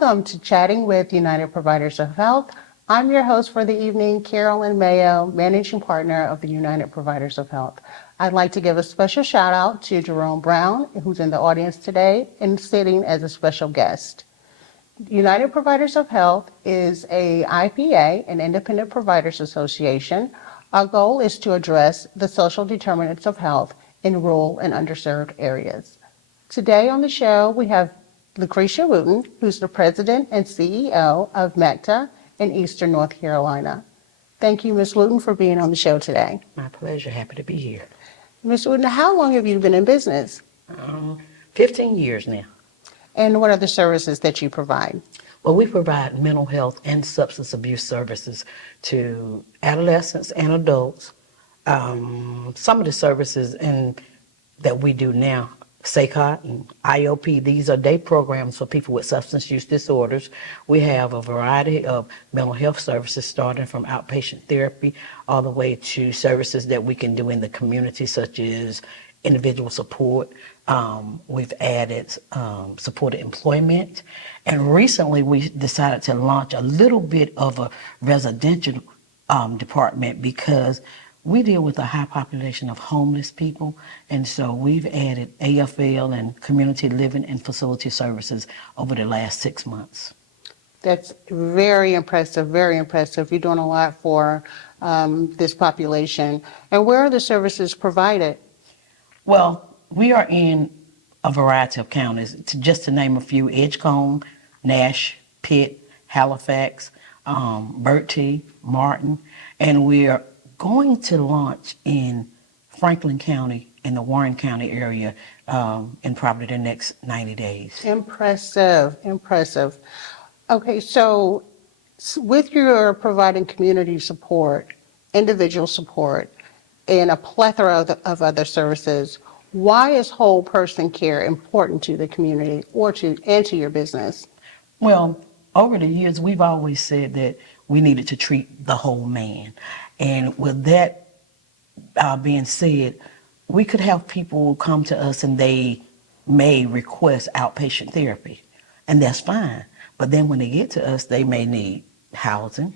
Welcome to Chatting with United Providers of Health. I'm your host for the evening, Carolyn Mayo, Managing Partner of the United Providers of Health. I'd like to give a special shout out to Jerome Brown, who's in the audience today and sitting as a special guest. United Providers of Health is a IPA, an Independent Providers Association. Our goal is to address the social determinants of health in rural and underserved areas. Today on the show, we have Lucretia Wooten, who's the President and CEO of MECTA in Eastern North Carolina. Thank you, Ms. Wooten, for being on the show today. My pleasure. Happy to be here. Ms. Wooten, how long have you been in business? 15 years now. And what are the services that you provide? Well, we provide mental health and substance abuse services to adolescents and adults. Some of the services that we do now, SACOT and IOP, these are day programs for people with substance use disorders. We have a variety of mental health services starting from outpatient therapy all the way to services that we can do in the community, such as individual support. We've added supported employment. And recently we decided to launch a little bit of a residential department because we deal with a high population of homeless people, and so we've added AFL and community living and facility services over the last 6 months. That's very impressive, very impressive. You're doing a lot for this population. And where are the services provided? Well, we are in a variety of counties, just to name a few: Edgecombe, Nash, Pitt, Halifax, Bertie, Martin, and we are going to launch in Franklin County in the Warren County area in probably the next 90 days. Impressive, impressive. Okay, so with your providing community support, individual support, and a plethora of other services, why is whole person care important to the community and to your business? Well, over the years, we've always said that we needed to treat the whole man. And with that being said, we could have people come to us and they may request outpatient therapy, and that's fine. But then when they get to us, they may need housing.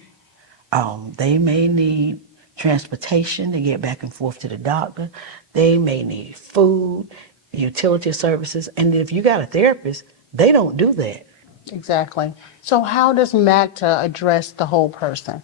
They may need transportation to get back and forth to the doctor. They may need food, utility services. And if you got a therapist, they don't do that. Exactly. So how does MACTA address the whole person?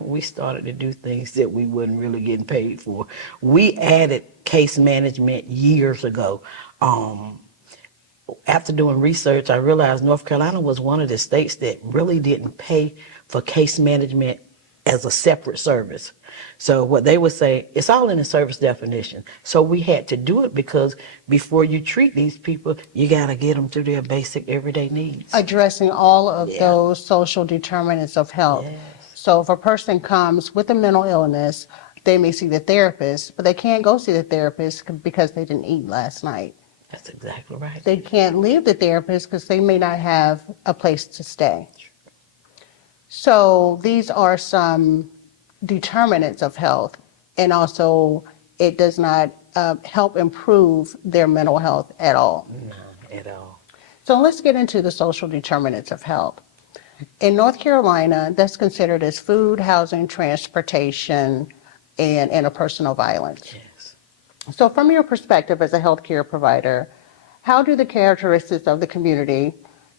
We started to do things that we wasn't really getting paid for. We added case management years ago. After doing research, I realized North Carolina was one of the states that really didn't pay for case management as a separate service. So what they would say, it's all in the service definition. So we had to do it because before you treat these people, you got to get them to their basic everyday needs. Addressing all of those social determinants of health. Yes. So if a person comes with a mental illness, they may see the therapist, but they can't go see the therapist because they didn't eat last night. That's exactly right. They can't leave the therapist because they may not have a place to stay. So these are some determinants of health, and also it does not help improve their mental health at all. None at all. So let's get into the social determinants of health. In North Carolina, that's considered as food, housing, transportation, and interpersonal violence. Yes. So from your perspective as a healthcare provider, how do the characteristics of the community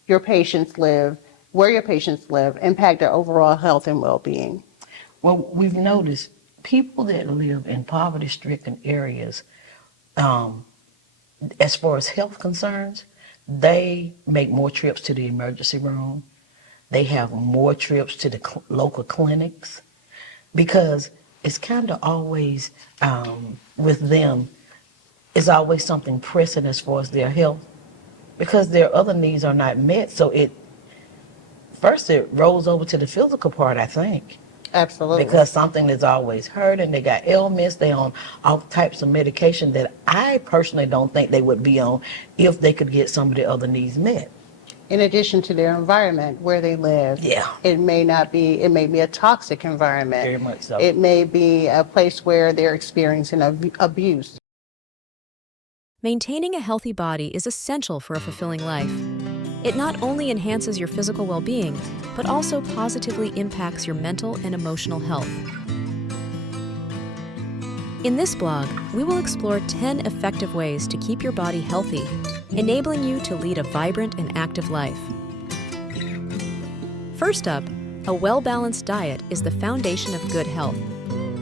your patients live, where your patients live, impact their overall health and well-being? Well, we've noticed people that live in poverty-stricken areas, as far as health concerns, they make more trips to the emergency room. They have more trips to the local clinics because it's kind of always, with them, it's always something pressing as far as their health because their other needs are not met. So first it rolls over to the physical part, I think. Absolutely. Because something is always hurting, they got ailments, they on all types of medication that I personally don't think they would be on if they could get some of the other needs met. In addition to their environment where they live, it may be a toxic environment. Very much so. It may be a place where they're experiencing abuse. Maintaining a healthy body is essential for a fulfilling life. It not only enhances your physical well-being, but also positively impacts your mental and emotional health. In this blog, we will explore 10 effective ways to keep your body healthy, enabling you to lead a vibrant and active life. First up, a well-balanced diet is the foundation of good health.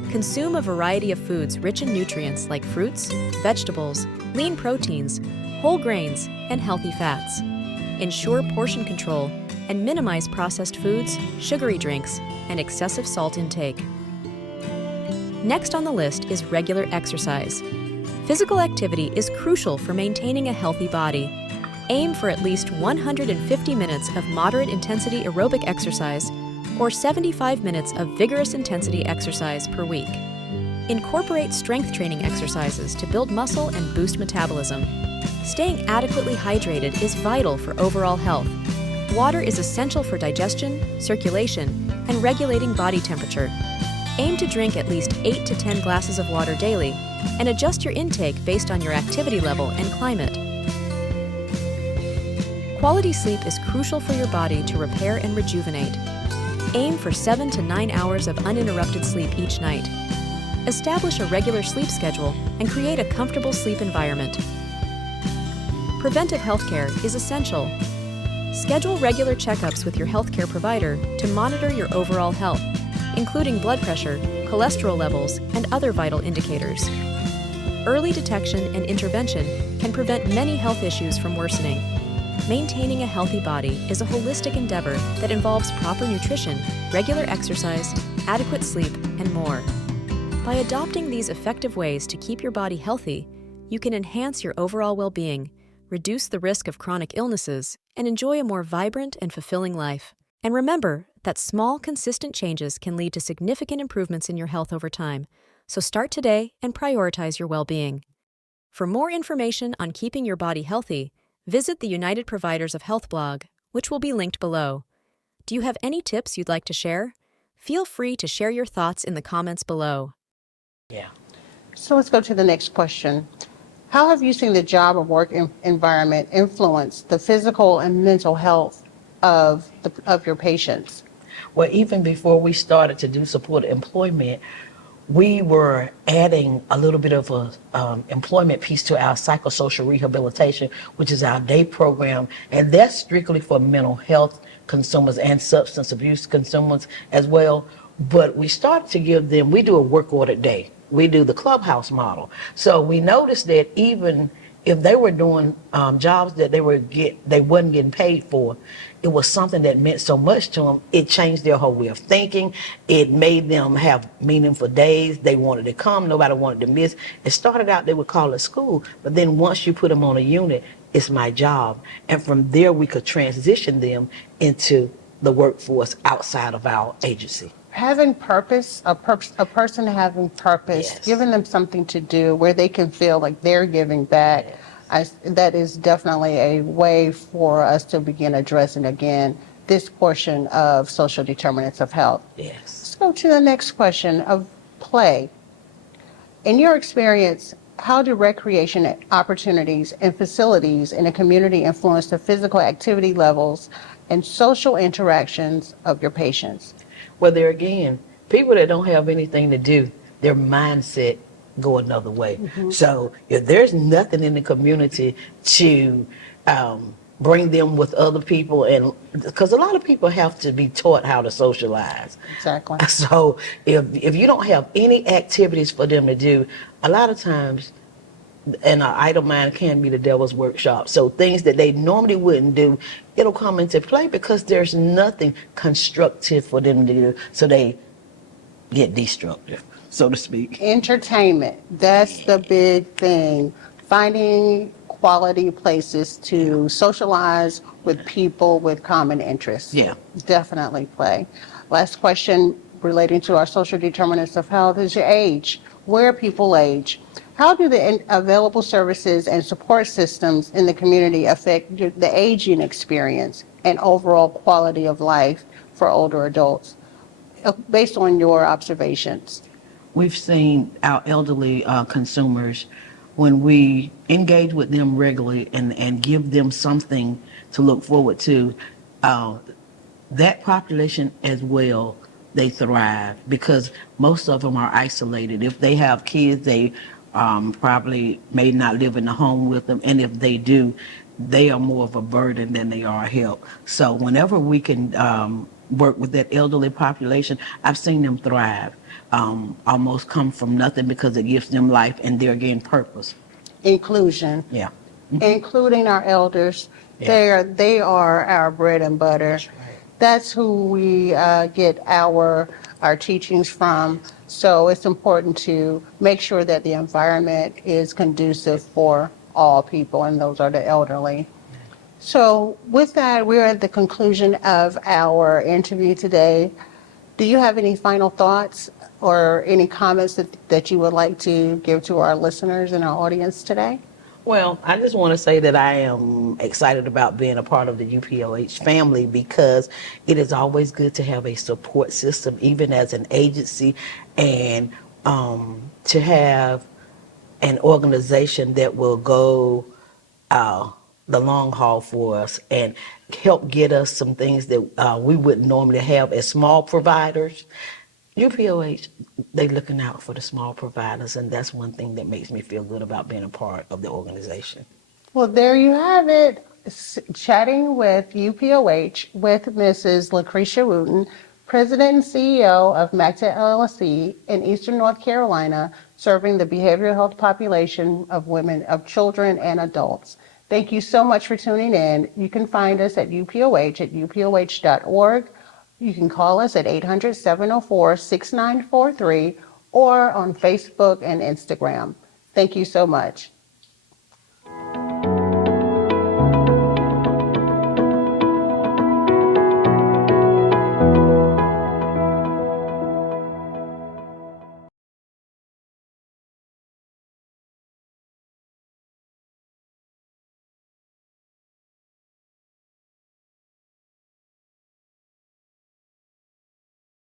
Consume a variety of foods rich in nutrients like fruits, vegetables, lean proteins, whole grains, and healthy fats. Ensure portion control and minimize processed foods, sugary drinks, and excessive salt intake. Next on the list is regular exercise. Physical activity is crucial for maintaining a healthy body. Aim for at least 150 minutes of moderate intensity aerobic exercise or 75 minutes of vigorous intensity exercise per week. Incorporate strength training exercises to build muscle and boost metabolism. Staying adequately hydrated is vital for overall health. Water is essential for digestion, circulation, and regulating body temperature. Aim to drink at least 8 to 10 glasses of water daily and adjust your intake based on your activity level and climate. Quality sleep is crucial for your body to repair and rejuvenate. Aim for 7 to 9 hours of uninterrupted sleep each night. Establish a regular sleep schedule and create a comfortable sleep environment. Preventive healthcare is essential. Schedule regular checkups with your healthcare provider to monitor your overall health, including blood pressure, cholesterol levels, and other vital indicators. Early detection and intervention can prevent many health issues from worsening. Maintaining a healthy body is a holistic endeavor that involves proper nutrition, regular exercise, adequate sleep, and more. By adopting these effective ways to keep your body healthy, you can enhance your overall well-being, reduce the risk of chronic illnesses, and enjoy a more vibrant and fulfilling life. And remember that small, consistent changes can lead to significant improvements in your health over time. So start today and prioritize your well-being. For more information on keeping your body healthy, visit the United Providers of Health blog, which will be linked below. Do you have any tips you'd like to share? Feel free to share your thoughts in the comments below. Yeah. So let's go to the next question. How have you seen the job or work environment influence the physical and mental health of your patients? Well, even before we started to do supported employment, we were adding a little bit of a employment piece to our psychosocial rehabilitation, which is our day program, and that's strictly for mental health consumers and substance abuse consumers as well. But we started to give them, we do a work order day. We do the clubhouse model. So we noticed that even if they were doing jobs that they wasn't getting paid for, it was something that meant so much to them. It changed their whole way of thinking. It made them have meaningful days. They wanted to come. Nobody wanted to miss. It started out they would call it school, but then once you put them on a unit, it's my job. And from there we could transition them into the workforce outside of our agency. Having purpose, a person having purpose, Yes. giving them something to do where they can feel like they're giving back, that is definitely a way for us to begin addressing again this portion of social determinants of health. Yes. Let's go to the next question of play. In your experience, how do recreation opportunities and facilities in a community influence the physical activity levels and social interactions of your patients? Well, there again, people that don't have anything to do, their mindset go another way. So if there's nothing in the community to bring them with other people, and because a lot of people have to be taught how to socialize. Exactly. So if you don't have any activities for them to do, a lot of times, and an idle mind can be the devil's workshop. So things that they normally wouldn't do, it'll come into play because there's nothing constructive for them to do. So they get destructive, so to speak. Entertainment, that's the big thing. Finding quality places to socialize with people with common interests. Yeah. Definitely play. Last question relating to our social determinants of health is your age. Where people age. How do the available services and support systems in the community affect the aging experience and overall quality of life for older adults, based on your observations? We've seen our elderly consumers when we engage with them regularly and give them something to look forward to, uh, that population as well, they thrive because most of them are isolated. If they have kids, they probably may not live in the home with them, and if they do, they are more of a burden than they are a help. So whenever we can work with that elderly population, I've seen them thrive, almost come from nothing because it gives them life and they're getting purpose. Inclusion, Yeah. including our elders. Yeah. They are our bread and butter. That's right. That's who we get our teachings from. So it's important to make sure that the environment is conducive for all people, and those are the elderly. So with that, we're at the conclusion of our interview today. Do you have any final thoughts or any comments that you would like to give to our listeners and our audience today? Well, I just want to say that I am excited about being a part of the UPOH family because it is always good to have a support system, even as an agency, and to have an organization that will go uh, the long haul for us and help get us some things that we wouldn't normally have as small providers. UPOH, they looking out for the small providers, and that's one thing that makes me feel good about being a part of the organization. Well, there you have it. Chatting with UPOH with Mrs. Lucretia Wooten, President and CEO of MACTA LLC in Eastern North Carolina, serving the behavioral health population of women, of children and adults. Thank you so much for tuning in. You can find us at UPOH at upoh.org. You can call us at 800-704-6943 or on Facebook and Instagram. Thank you so much.